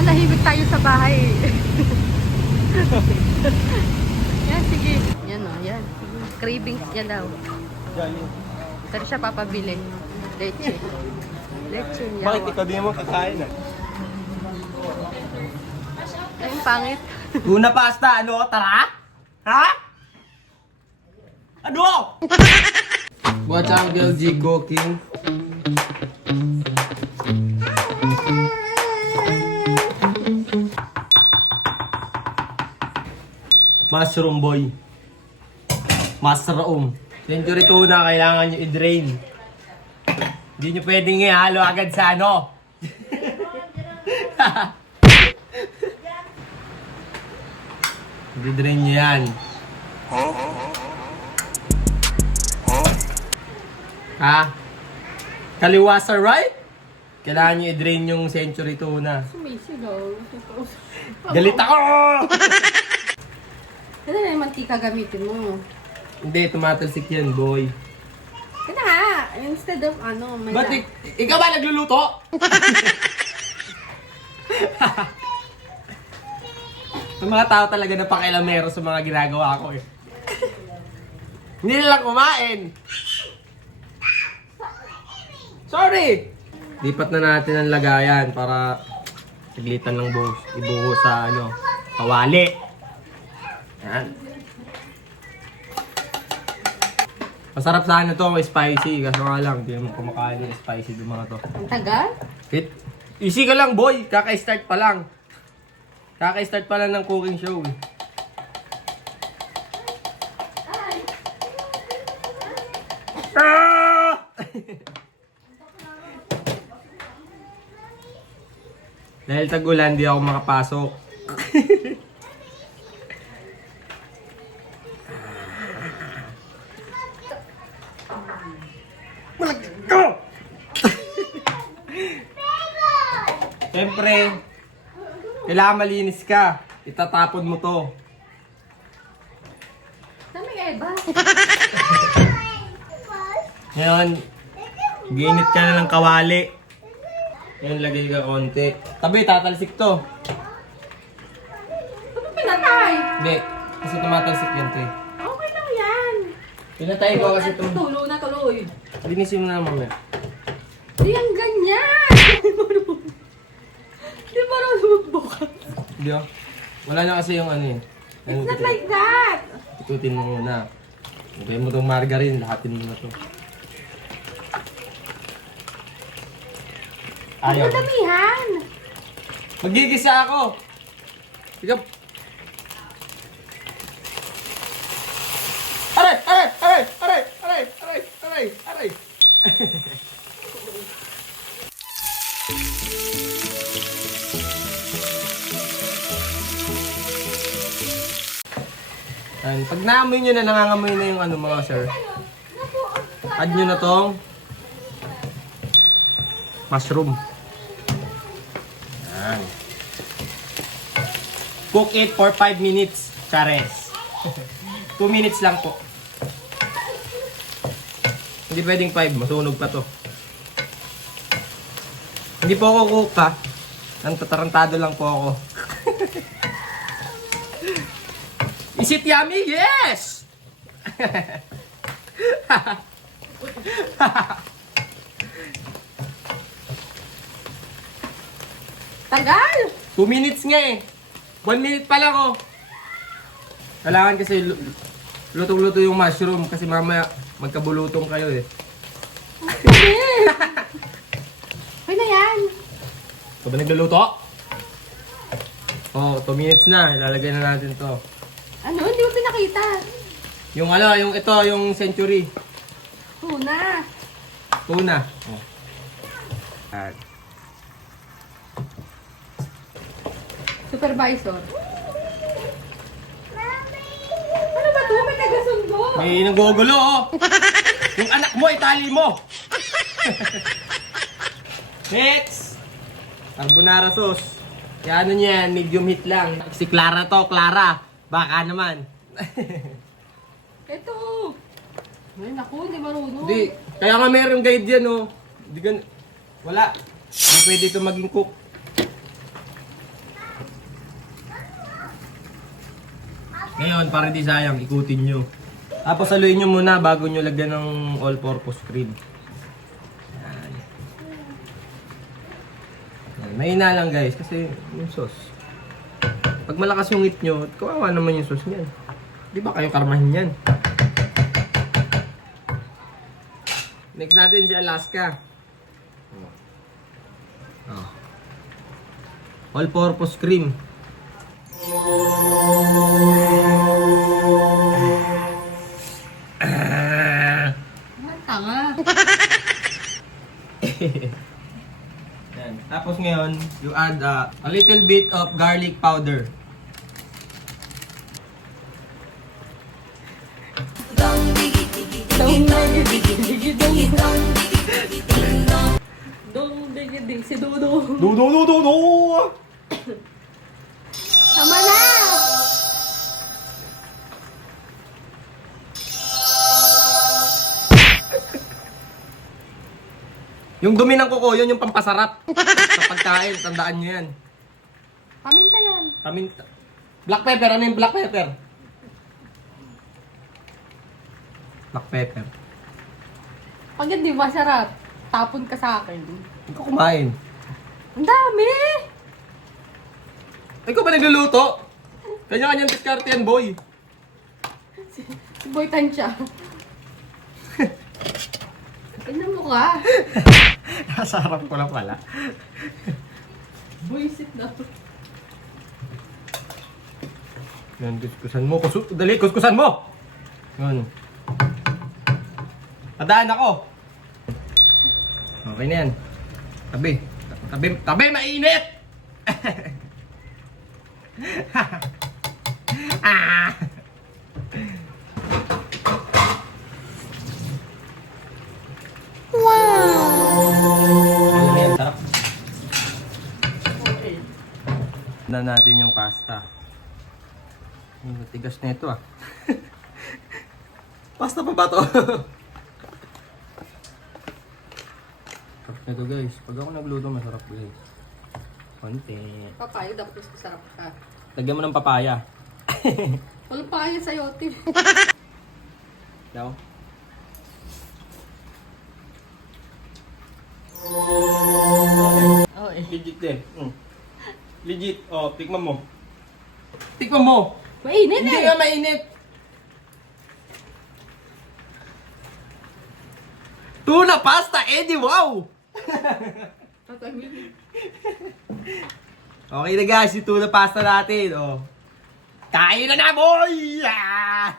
Nananahimik tayo sa bahay. Yan, sige. Yan o, yan. Cravings niya daw. Pero siya papabili. Leche. Leche niya. Bakit ikaw din mo kakain ah? Ayun, pangit. Tuna pasta, ano? Tara? Ha? Ano? Watch Uncle G cooking. Mushroom boy. Mushroom. Century tuna, kailangan nyo i-drain. Hindi nyo pwedeng ihalo agad sa ano. I-drain nyo yan. Ha? Kaliwa sa right? Kailangan nyo i-drain yung century tuna. Sumisigaw. Galit ako! Ano na yung mantika gamitin mo? Hindi, tumatalsik yan, boy. Kaya nga, instead of ano, may Ba't ikaw ba nagluluto? Yung mga tao talaga na pakialamero sa mga ginagawa ko eh. Hindi nilang kumain. Sorry! Lipat na natin ang lagayan para siglitan lang ibuhos sa ano, kawali. Yan. Masarap sana to, spicy. Kaso nga lang, hindi naman kumakain ng spicy ng mga to. Ang tagal? Easy ka lang, boy. Kaka-start pa lang. Kaka-start pa lang ng cooking show. Ah! Dahil tag-ulan, di ako makapasok. Siyempre, kailangan malinis ka. Itatapon mo to. Dami ka iba. Ngayon, ginit ka na ng kawali. Ngayon, lagay ka konti. Tabi, tatalsik to. Ano pinatay? Hindi, kasi tumatalsik yan, te. Okay lang yan. Pinatay ko kasi ito. Tulo na tuloy. Linisin mo na mamaya. Di yan ganyan. Di ba rin magbukas? Hindi oh. Wala na kasi yung ano eh. It's not like that. Itutin mo muna. Lagay mo itong margarine, lahatin mo na to. Ayaw. Ang damihan. Magigisa ako. Ikaw. Aray! Aray! Aray! Aray! Aray! Aray! Aray! Aray! Ayan, pag naamoy nyo na, nangangamoy na yung ano mga sir. Add nyo na tong mushroom. Ayan. Cook it for 5 minutes, Chares. 2 minutes lang po. Hindi pwedeng 5, masunog pa to. Hindi po ako cook ha. Tatarantado lang po ako. Is it yummy? Yes! Tagal! 2 minutes nga eh. 1 minute pa lang oh. Kailangan kasi lutong-luto yung mushroom kasi mamaya magkabulutong kayo eh. Okay na yan. Ito ba nagluluto? Oh, 2 minutes na. Ilalagay na natin to. Ano? Hindi mo pinakita. Yung ano, yung ito, yung century. Tuna. Tuna. Oh. At Supervisor. Ano ba ito? May nagasundo. may nanggugulo oh. Yung anak mo, itali mo. Next. Carbonara sauce. Kaya ano niyan, medium heat lang. Si Clara to, Clara. Baka naman. Ito. Ay, naku, hindi marunong. Hindi. Kaya nga meron guide yan oh. Hindi gan... Wala. Hindi pwede ito maging cook. Ngayon, para di sayang, ikutin nyo. Tapos haluin nyo muna bago nyo lagyan ng all-purpose cream. Yan. Yan. Mahina lang guys, kasi yung sauce. Pag malakas yung hit nyo, kawawa naman yung sauce niyan. Di ba kayo karmahin yan? Next natin si Alaska. Oh. All-purpose cream. Tanga. Yan. Tapos ngayon, you add a little bit of garlic powder. Dong digiding si Dodo. Do! Tama na! Yung dumi ng kuko, yun yung pampasarap sa pagkain. Tandaan nyo yan. Paminta yan. Paminta. Black pepper. Ano yung black pepper? Black pepper. Pag hindi masarap, tapon ka sa akin. Hindi ko kumain. Ang dami! Ikaw ba nagluluto? Kanya-kanyang diskarte yan, boy. Si Boy Tansya. Tignan mo ka. Nasa harap ko lang pala. Boy, sit na. Yan, kuskusan mo. Dali, kuskusan mo! Yan. Tadaan ako. Okay na yan. Tabi, mainit! Ah! Ano yan, sarap. Okay. Na natin yung pasta. Ang matigas na ito ah. Pasta pa ba to? Sarap na ito guys. Pag ako nagluto masarap guys. Konti. Papaya, dapat mas masarap ka. Lagyan mo ng papaya. Walang paya sa'yo, Tim. Daw. Okay. Legit din. Legit. Oh, tikman mo. Tikman mo. Mainit Hindi eh! nga mainit. Tuna pasta, Eddie, wow! Okay na guys, yung tuna pasta natin. Oh. Kain na na, boy! Ah!